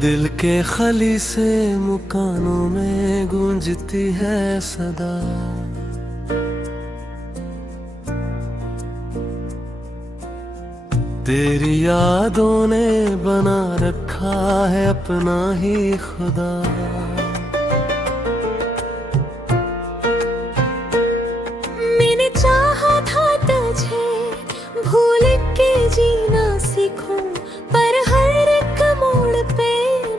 दिल के खली से मुकानों में गूंजती है सदा। तेरी यादों ने बना रखा है अपना ही खुदा। मैंने चाहा था तुझे भूल के जीना सीखूं, पर हर एक मोड़ पे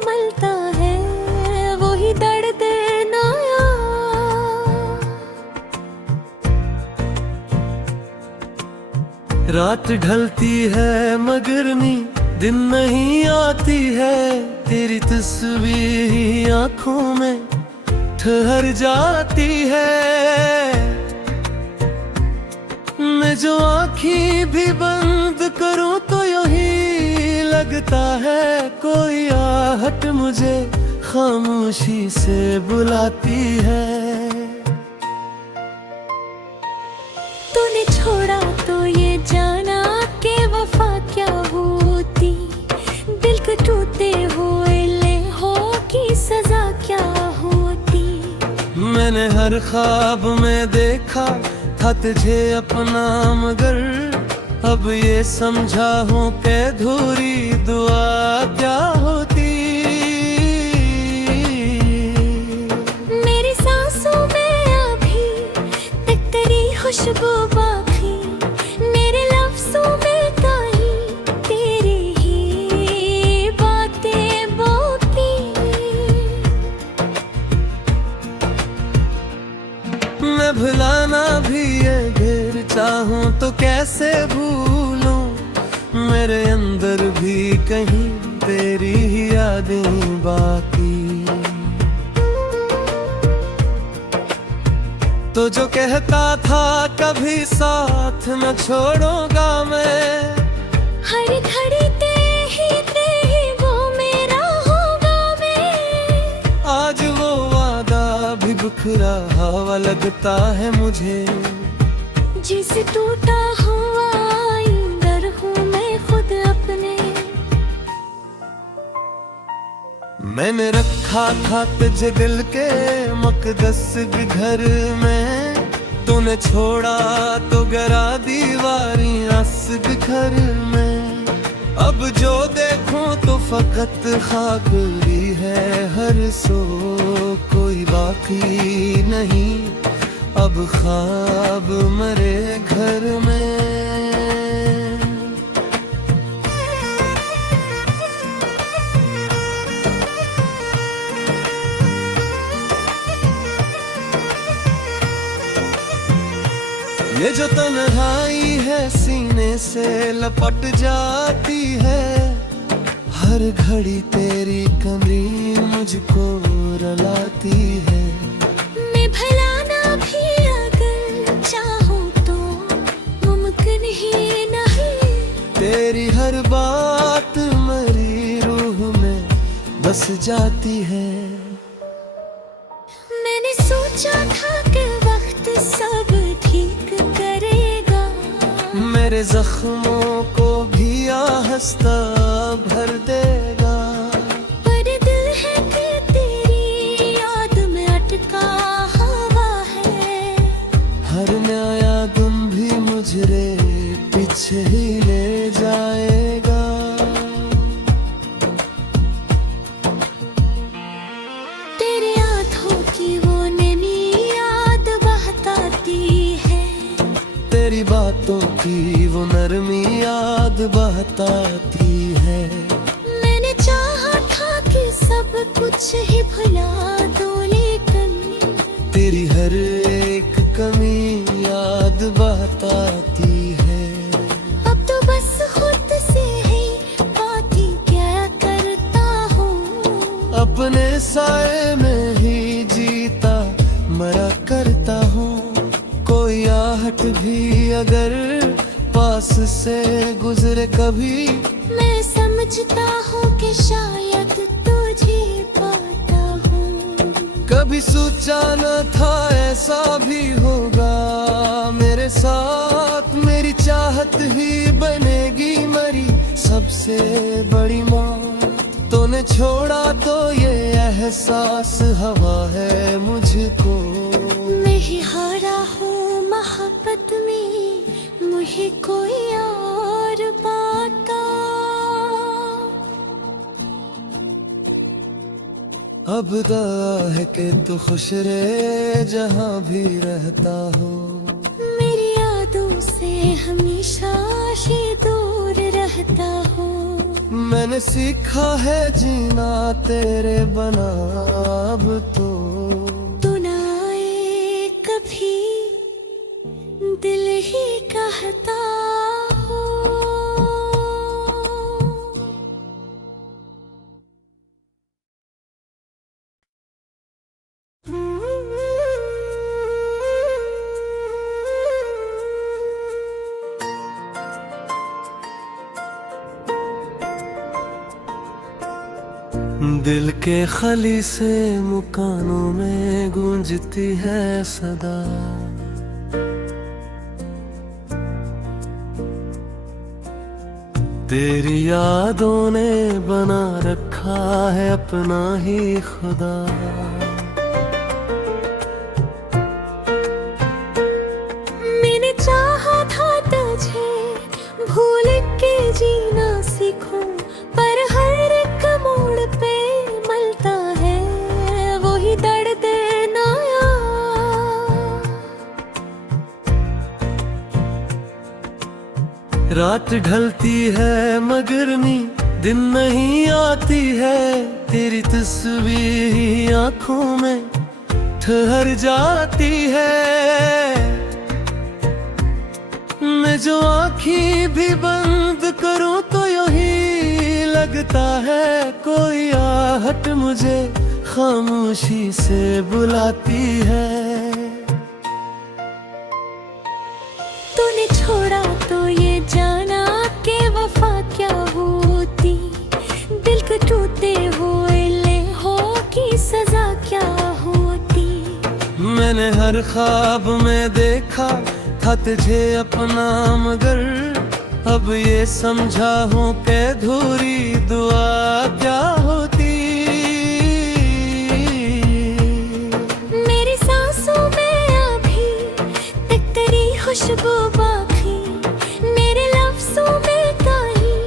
मिलता है वही दर्द नया। रात ढलती है मगर नींद दिन नहीं आती है। तेरी तस्वीर ही आंखों में ठहर जाती है। मैं जो आँखें भी बंद करूं तो यूं ही लगता है कोई आहट मुझे खामोशी से बुलाती है। तूने छोड़ा तो ये जाना कि वफा क्या होती, दिल को टूटे हुए हो की सजा क्या होती। मैंने हर ख्वाब में देखा था तुझे अपना, मगर अब ये समझा हूँ कि अधूरी दुआ क्या होती। मेरी सांसों में अभी तक तेरी खुशबू बाकी, मेरे लफ्ज़ों में कहीं तेरी ही बातें बाकी। मैं भुलाना भी अगर चाहूं तो कैसे भूलूं, मेरे अंदर भी कहीं तेरी ही यादें बाकी। तो जो कहता था कभी साथ न छोड़ूंगा मैं, हर घड़ी तेरी वो मेरा होगा मैं। आज वो वादा भी बिखरा हुआ लगता है मुझे। जिसे टूटा हुआ इंदर हूँ मैं खुद अपने। मैंने रखा था तुझे दिल के मकदस के घर में, तूने छोड़ा तो गरा दीवारी असग घर में। अब जो देखूं तो फकत खाकरी है हर सो, कोई बाकी नहीं अब ख्वाब मरे घर में। ये जो तन्हाई है सीने से लपट जाती है, हर घड़ी तेरी कमी मुझको रुलाती है। मैं भुलाना भी अगर चाहूँ तो मुमकिन ही नहीं। तेरी हर बात मेरी रूह में बस जाती है। मैंने सोचा था कि वक्त सब ठीक करेगा, मेरे जख्मों को भी आहिस्ता भर देगा। पर दिल है कि तेरी याद में अटका हुआ है। हर नया दिन भी मुझे पीछे ही ले जाएगा। तेरे आँखों की वो नमी याद बहताती है, तेरी बातों की वो नरमी याद बहताती है। मैंने चाहा था कि सब कुछ ही भुला दूं, लेकिन तेरी हर एक कमी याद बहताती है। अब तो बस खुद से ही बातें क्या करता हूँ। अपने साए में ही जीता मरा करता हूँ। कोई आहट भी अगर पास से गुजरे कभी, मैं समझता हूँ कि शायद तुझे पाता हूँ। कभी सोचा न था ऐसा भी होगा मेरे साथ। मेरी चाहत ही बनेगी मरी सबसे बड़ी मौत। तूने छोड़ा तो ये एहसास हवा है मुझको। नहीं हारा हूँ मोहब्बत में, मुझे कोई और पाता। अब दुआ है कि तू खुश रहे जहाँ भी रहता हो। मेरी यादों से हमेशा ही दूर रहता हो। मैंने सीखा है जीना तेरे बना अब तो। तू ना आए कभी दिल ही कहता हो। दिल के खली से मुकानों में गूंजती है सदा। तेरी यादों ने बना रखा है अपना ही खुदा। मैंने चाहा था तुझे भूल के जीना सीखूं, पर हर एक मोड़ पे मिलता है वही दर्द नया। रात ढलती है मगर नींद दिन नहीं आती है। तेरी तस्वीर ही आंखों में ठहर जाती है। मैं जो आँखें भी बंद करूं तो यूं ही लगता है कोई आहट मुझे खामोशी से बुलाती है। तूने छोड़ा तो ये जाना कि वफा क्या होती, दिल को टूटे हुए ले हो की सजा क्या होती। मैंने हर ख्वाब में देखा था तुझे अपना, मगर अब ये समझा हूँ कि अधूरी दुआ क्या होती। मेरी सांसों में अभी तक तेरी खुशबू बाकी, मेरे लफ्जों में कहीं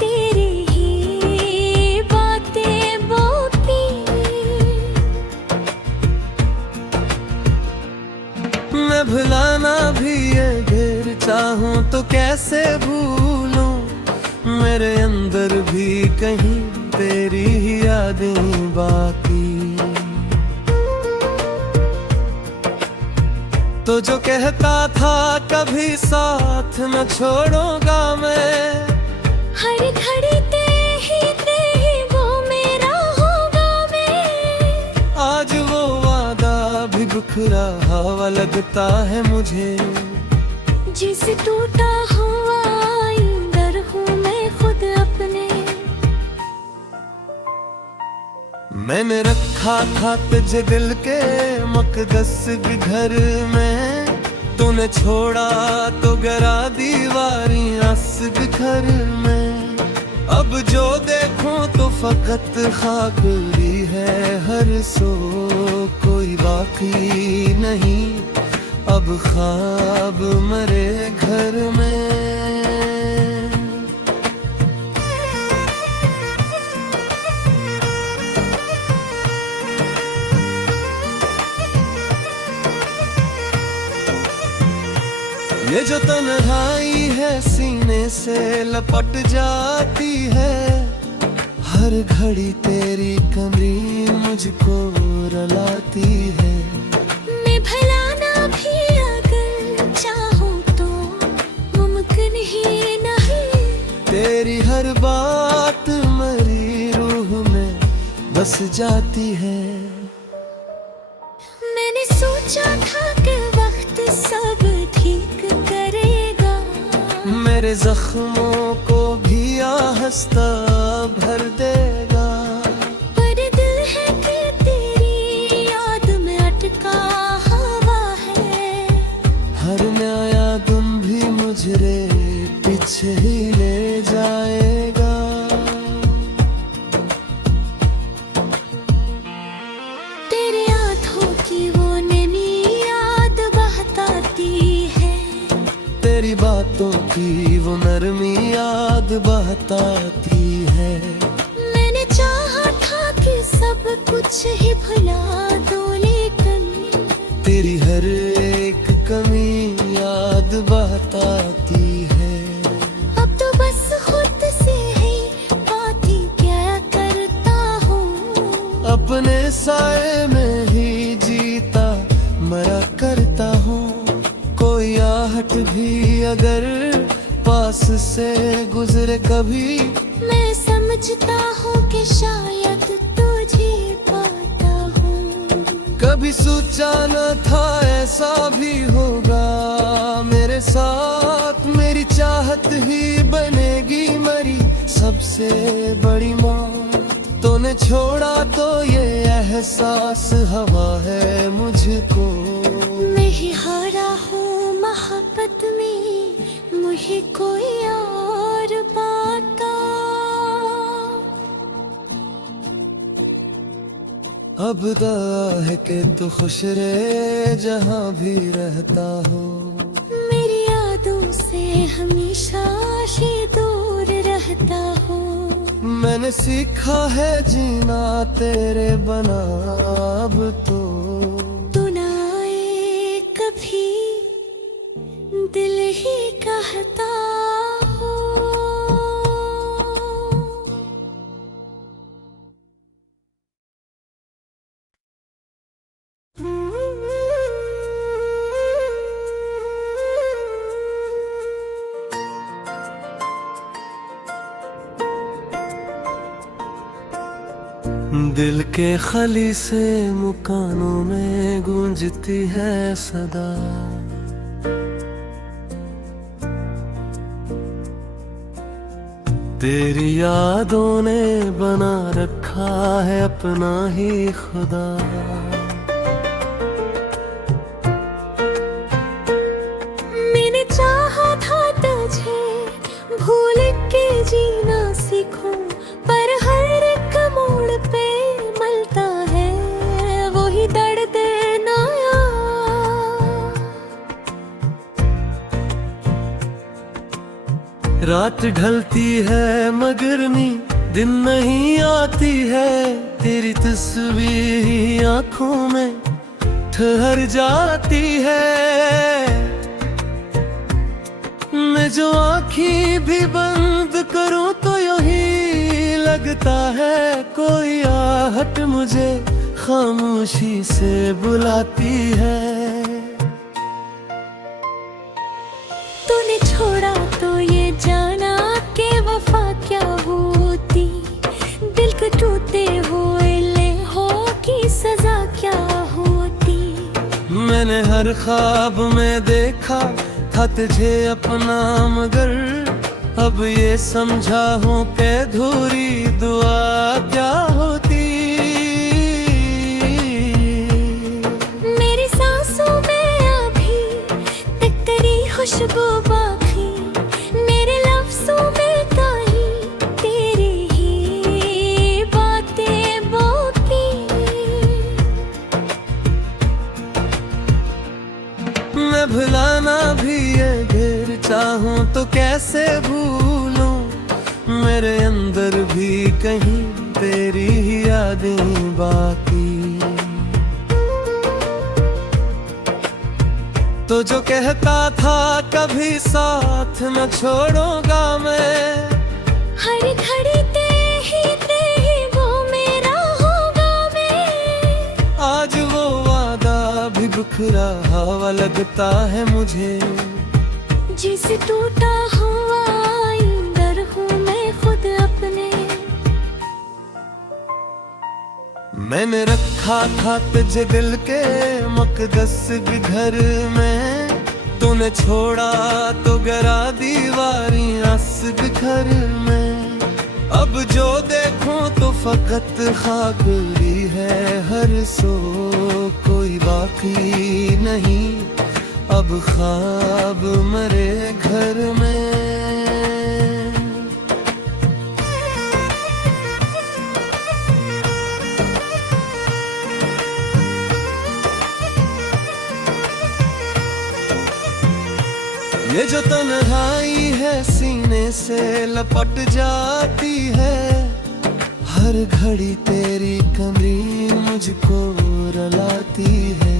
तेरी ही बातें बोती। मैं भुलाना भी अगर चाहूँ तो कैसे भूलूं। मेरे अंदर भी कहीं तेरी ही यादें बाकी। तो जो कहता था कभी साथ न छोड़ूंगा मैं, हर घड़ी तेरे ही वो मेरा होगा मैं। आज वो वादा भी बिखरा हुआ लगता है मुझे। जिसे टूटा हुआ इंदर हूँ मैं खुद अपने। मैंने रखा था तुझे दिल के मकदस के घर में। तूने छोड़ा तो गरा दीवारियां से घर में। अब जो देखूं तो फकत खाक ही है हर सो, कोई बाकी नहीं अब ख्वाब मरे घर में। ये जो तन्हाई है सीने से लपट जाती है। हर घड़ी तेरी कमी मुझको रुलाती है। मैं भुलाना भी अगर चाहूँ तो मुमकिन ही नहीं। तेरी हर बात मेरी रूह में बस जाती है। मैंने सोचा था कि वक्त सब ठीक करेगा, मेरे जख्मों को भी आहिस्ता भर देगा। पर दिल है कि तेरी याद में अटका हवा है। हर नया गुम भी मुझे पीछे ही ले जाएगा। बातों की वो नरमी याद बहताती है। मैंने चाहा था कि सब कुछ ही भुला दूं, लेकिन तेरी हर एक कमी याद बहताती है। अब तो बस खुद से ही बातें क्या करता हूँ। अपने साए में ही जीता मरा करता हूँ। कोई आहट भी अगर पास से गुजरे कभी, मैं समझता हूँ कि शायद तुझे पाता हूँ। कभी सोचा न था ऐसा भी होगा मेरे साथ। मेरी चाहत ही बनेगी मरी सबसे बड़ी मौत। तूने छोड़ा तो ये एहसास हवा है मुझको। मैं ही हारा हूँ मोहब्बत में, मुझे कोई और पाता। अब दुआ है कि तू खुश रहे जहाँ भी रहता हो। मेरी यादों से हमेशा ही दूर रहता हूँ। मैंने सीखा है जीना तेरे बना अब तो। तू ना आए कभी दिल ही कहता हो। दिल के खली से मुकानों में गूंजती है सदा। तेरी यादों ने बना रखा है अपना ही खुदा। मैंने चाहा था तुझे भूल के जीना सीखूं, पर हर एक मोड़ पे मिलता है वही दर्द नया। रात ढलती है मगर नींद दिन नहीं आती है। तेरी तस्वीर ही आंखों में ठहर जाती है। मैं जो आँखें भी बंद करूं तो यूं ही लगता है कोई आहट मुझे खामोशी से बुलाती है। तूने छोड़ा तो ये जाना कि वफा क्या होती, दिल को टूटे हुए ले हो की सजा क्या होती। मैंने हर ख्वाब में देखा था तुझे अपना, मगर अब ये समझा हूँ कि अधूरी दुआ क्या होती। मेरी सांसों में अभी तक तेरी खुशबू बाकी, मेरे लफ्जों में कहीं तेरी ही बातें बाकी। मैं भुलाना भी ये ढेर चाहूं तो कैसे भूलूं। मेरे अंदर भी कहीं तेरी ही यादें बाकी। तो जो कहता था कभी साथ न छोड़ूंगा मैं, हर घड़ी ते ही वो मेरा होगा मैं। आज वो वादा भी बिखरा हुआ लगता है मुझे। जिसे टूटा हुआ अंदर हूँ मैं खुद अपने। मैंने रखा था तुझे दिल के मकदस के घर में। तूने छोड़ा तो गरा दीवारी आस के घर में। अब जो देखूं तो फकत खाकरी है हर सो, कोई बाकी नहीं अब ख्वाब मरे घर में। ये जो तन्हाई है सीने से लपट जाती है, हर घड़ी तेरी कमी मुझको रुलाती है।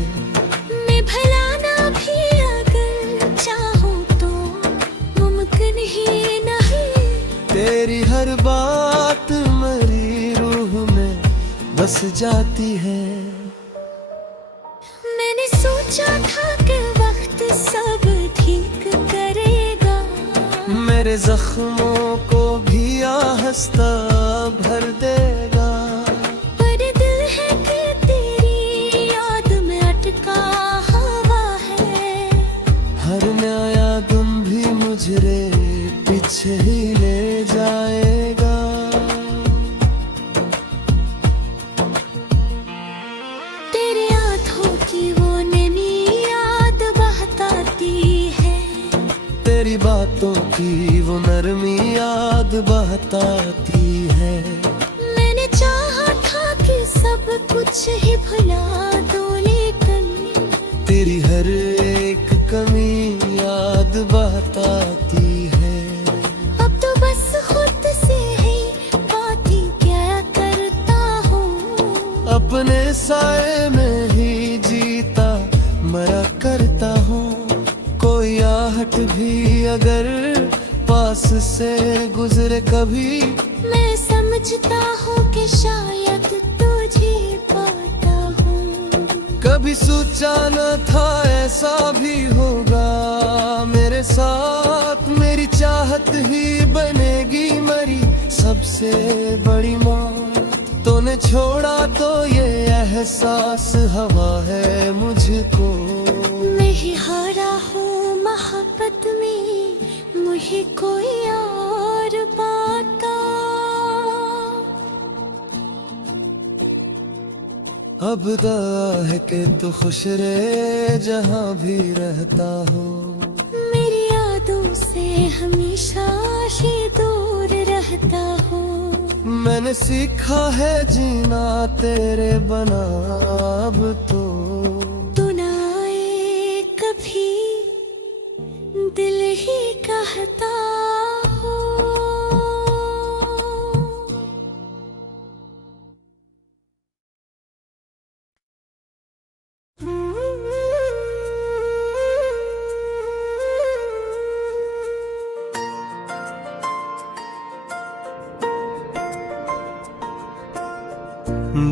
मैं भला ना भी अगर चाहूँ तो मुमकिन ही नहीं। तेरी हर बात मेरी रूह में बस जाती है। मैंने सोचा था कि वक्त सब ठीक करेगा, मेरे जख्मों को भी आहिस्ता भर देगा। पर दिल है कि तेरी याद में अटका हुआ है। हर नया दिन भी मुझे पीछे ही ले जाएगा। तेरे आँखों की वो नैनी याद बहताती है, तेरी बातों की वो नरमी याद बहताती है। मैंने चाहा था कि सब कुछ ही भुला दूं, लेकिन तेरी हर एक कमी याद बहताती है। अब तो बस खुद से ही बातें क्या करता हूँ। अपने साए में ही जीता मरा करता हूँ। कोई आहट भी अगर पास से गुजरे कभी, मैं समझता हूँ कि शायद तुझे पाता हूँ। कभी सोचा न था ऐसा भी होगा मेरे साथ। मेरी चाहत ही बनेगी मरी सबसे बड़ी मौत। तूने छोड़ा तो ये एहसास हवा है मुझको। मैं ही हारा हूँ मोहब्बत में, मुझे कोई और पाता। अब दाह है कि तू खुश रहे जहाँ भी रहता हो। मेरी यादों से हमेशा ही दूर रहता हूँ। मैंने सीखा है जीना तेरे बना अब तो। तू ना आए कभी दिल ही कहता हो।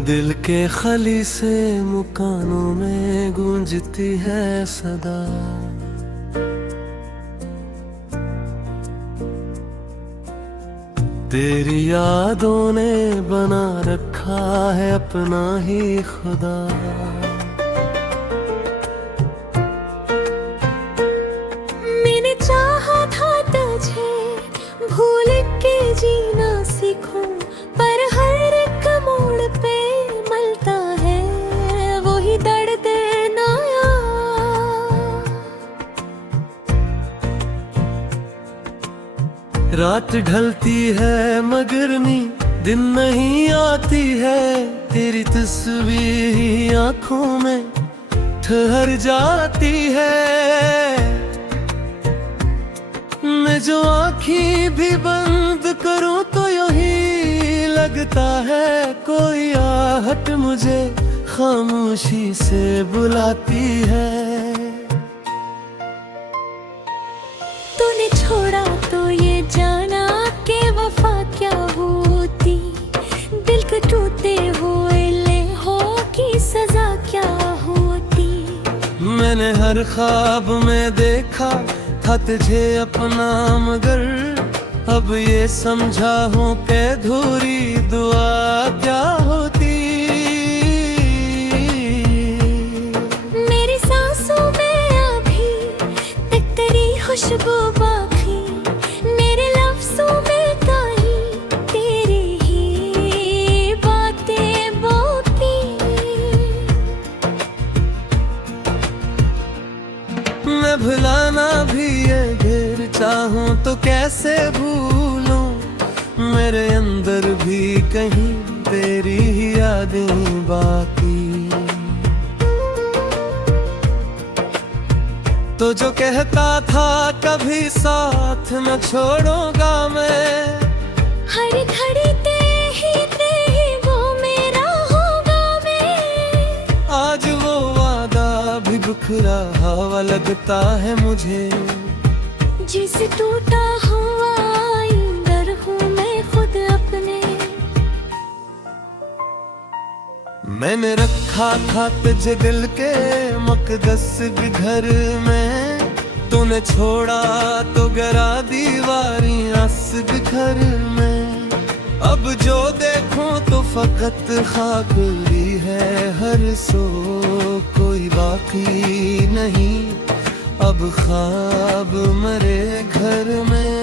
दिल के खली से मुकानों में गूंजती है सदा। तेरी यादों ने बना रखा है अपना ही खुदा। मैंने चाहा था तुझे भूल के जीना सीखूं, पर हर एक मोड़ पे मिलता है वही दर्द नया। रात ढलती है मगर नींद दिन नहीं आती है। तेरी तस्वीर ही आंखों में ठहर जाती है। मैं जो आँखें भी बंद करूं तो यूं ही लगता है कोई आहट मुझे खामोशी से बुलाती है। तूने छोड़ा तो ये जाना कि वफा क्या होती, दिल को टूटे हुए ले हो की सजा क्या होती। मैंने हर ख्वाब में देखा था तुझे अपना, मगर अब ये समझा हूँ कि अधूरी दुआ क्या होती। मेरी सांसों में अभी तक तेरी खुशबू बाकी, मेरे लफ्जों में कहीं तेरी ही बातें बाकी। मैं भुलाना भी अगर चाहूँ तो कैसे भूलूं। मेरे अंदर भी कहीं तेरी ही यादें बाकी। तो जो कहता था कभी साथ न छोड़ूंगा मैं, हर घड़ी तेरे ही वो मेरा होगा मैं। आज वो वादा भी बिखरा हुआ लगता है मुझे। जिसे टूटा हुआ इंदर हूँ मैं खुद अपने। मैंने रखा था तुझे दिल के मकदस के घर में, तूने छोड़ा तो गिरा दीवारियां के घर में। अब जो देखूं तो फकत खाक ही है हर सो, कोई बाकी नहीं अब ख्वाब मरे घर में।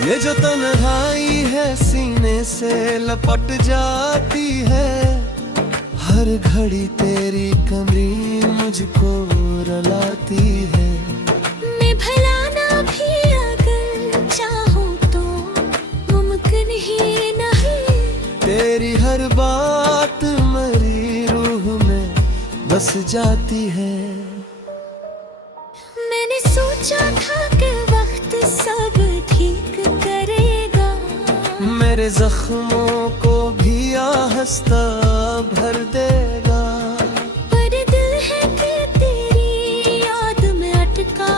ये जो तन्हाई है सीने से लपट जाती है, हर घड़ी तेरी कमी मुझको रुलाती है। मैं भला ना भी अगर चाहूँ तो मुमकिन ही नहीं। तेरी हर बात मेरी रूह में बस जाती है। मैंने सोचा था कि वक्त सब ठीक करेगा, मेरे जख्मों को भी आहिस्ता भर देगा। पर दिल है कि तेरी याद में अटका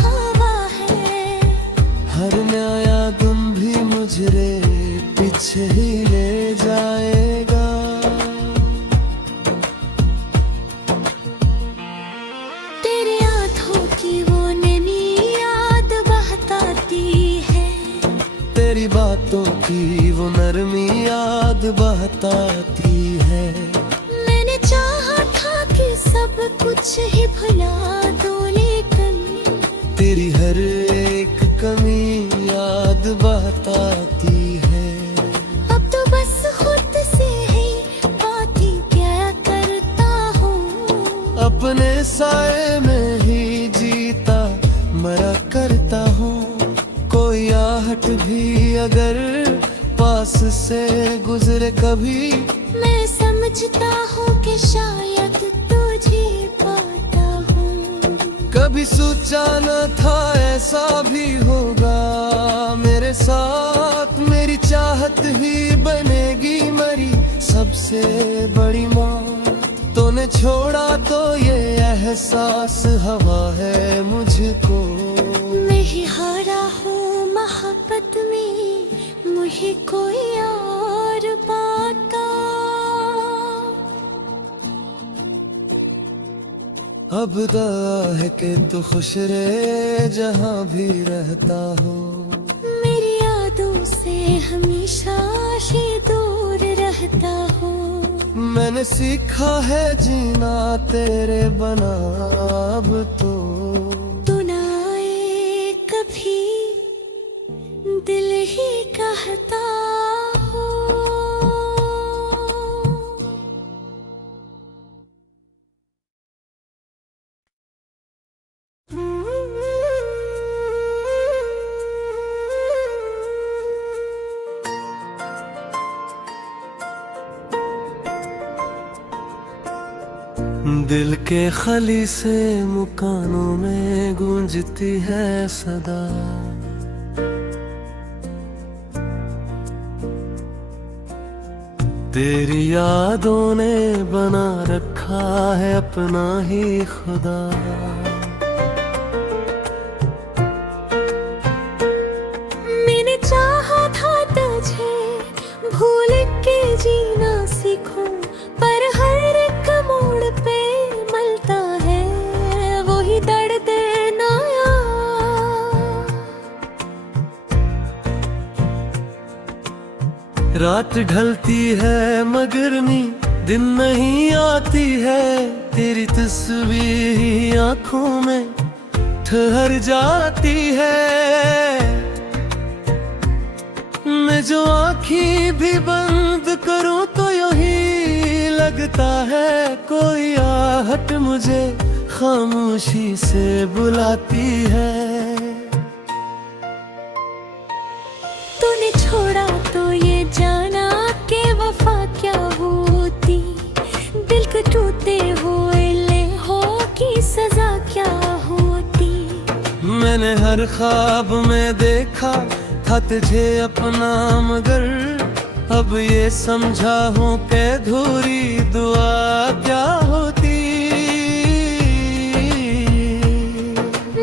हुआ है। हर नया दिन भी मुझे पीछे ही ले जाएगा। तेरे आँखों की वो नैनी याद बहताती है, तेरी बातों की वो नरमी याद बहताती है। मैंने चाहा था कि सब कुछ ही भुला दूं, लेकिन तेरी हर एक कमी याद बहताती है। अब तो बस खुद से ही बातें क्या करता हूँ। अपने साए में ही जीता मरा करता हूँ। कोई आहट भी अगर पास से गुजरे कभी, मैं समझता हूँ कि शायद तुझे पाता हूँ। कभी सोचा न था ऐसा भी होगा मेरे साथ। मेरी चाहत ही बनेगी मरी सबसे बड़ी मौत। तूने छोड़ा तो ये एहसास हवा है मुझको। मैं ही हारा हूँ मोहब्बत में, मुझे कोई और पाता। अब दुआ है कि तू खुश रहे जहाँ भी रहता हो। मेरी यादों से हमेशा ही दूर रहता हूँ। मैंने सीखा है जीना तेरे बना अब तो। तू ना आए कभी दिल ही कहता हो। दिल के खली से मुकानों में गूंजती है सदा। तेरी यादों ने बना रखा है अपना ही खुदा। मैंने चाहा था तुझे भूल के जीना सीखूं, पर हर एक मोड़ पे मिलता है वही दर्द नया। रात ढलती है मगर नींद दिन नहीं आती है। तेरी तस्वीर ही आंखों में ठहर जाती है। मैं जो आँखें भी बंद करूं तो यूं ही लगता है कोई आहट मुझे खामोशी से बुलाती है। मैंने हर ख्वाब में देखा था तुझे अपना, मगर अब ये समझा हूँ कि अधूरी दुआ क्या होती।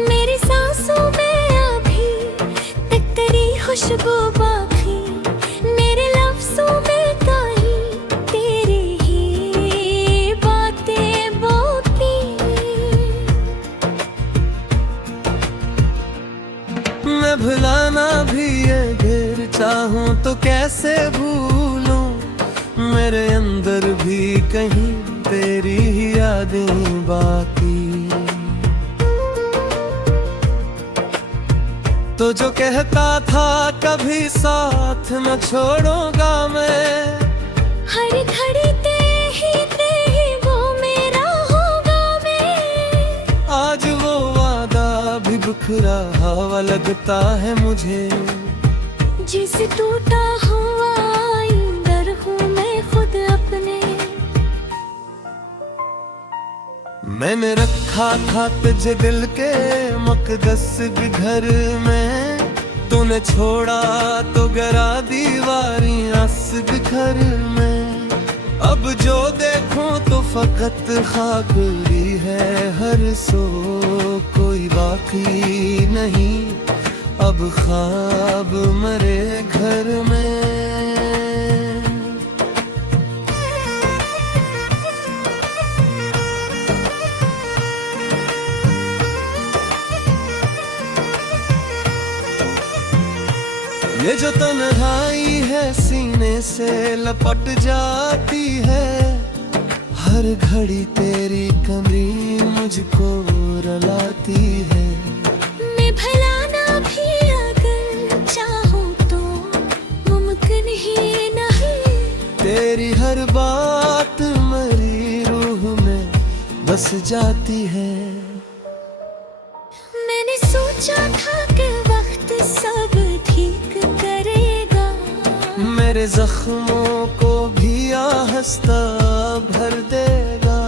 मेरी सांसों में अभी तक तेरी खुशबू बाकी, मेरे लफ्जों में कहीं तेरी ही बातें बाकी। मैं भुलाना भी अगर चाहूँ तो कैसे भूलूं, मेरे अंदर भी कहीं तेरी ही यादें बाकी। तो जो कहता था कभी साथ न छोड़ूंगा मैं, हर घड़ी तेरी वो मेरा होगा मैं। आज वो वादा भी बिखरा हुआ लगता है मुझे, जिसे टूटा हुआ इंदर हूँ मैं खुद अपने। मैंने रखा था तुझे दिल के मकदस के घर में, तूने छोड़ा तो गरा दीवारियां के घर में। अब जो देखूं तो फकत खाकरी है हर सो, कोई बाकी नहीं अब ख्वाब मरे घर में। ये जो तन्हाई है सीने से लपट जाती है, हर घड़ी तेरी कमी मुझको रुलाती है। मैं भुलाना भी अगर चाहूँ तो मुमकिन ही नहीं, तेरी हर बात मेरी रूह में बस जाती है। मैंने सोचा था कि वक्त सब ठीक करेगा, मेरे जख्मों को भी आहस्ता भर देगा।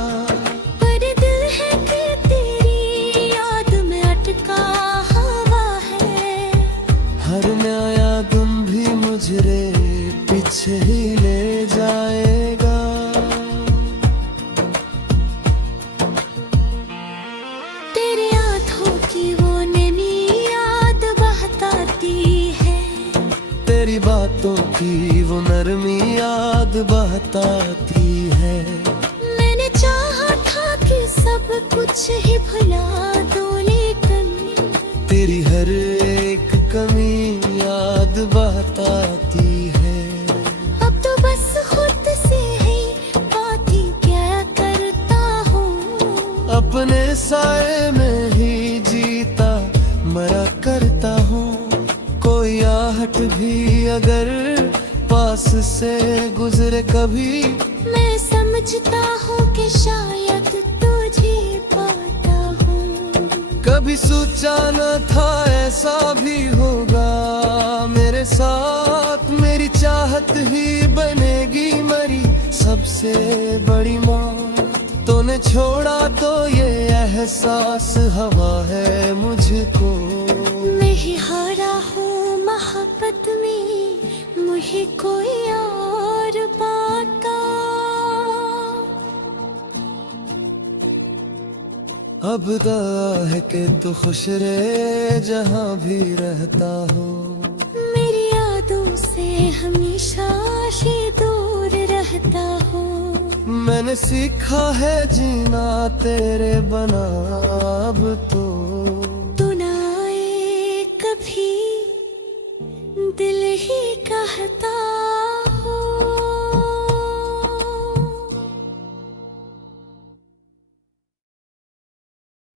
पर दिल है कि तेरी याद में अटका हुआ है, हर नया दिन भी मुझे पीछे ही ले जाएगा। तेरे आँखों की वो नमी याद बहताती है, तेरी बातों की वो नरमी याद बहताती है। मैंने चाहा था कि सब कुछ ही भुला दूं, लेकिन तेरी हर एक कमी याद बहताती है। अब तो बस खुद से ही बातें क्या करता हूँ, अपने साए में ही जीता मरा करता हूँ। कोई आहट भी अगर पास से गुजरे कभी, मैं समझता हूँ कि शायद तुझे पाता हूँ। कभी सोचा न था ऐसा भी होगा मेरे साथ, मेरी चाहत ही बनेगी मरी सबसे बड़ी मौत। तूने छोड़ा तो ये एहसास हवा है मुझको, मैं ही हारा हूँ मोहब्बत में, मुझे कोई और पाता। अब दुआ है कि तू खुश रहे जहाँ भी रहता हो, मेरी यादों से हमेशा ही दूर रहता हूँ। मैंने सीखा है जीना तेरे बना अब तो।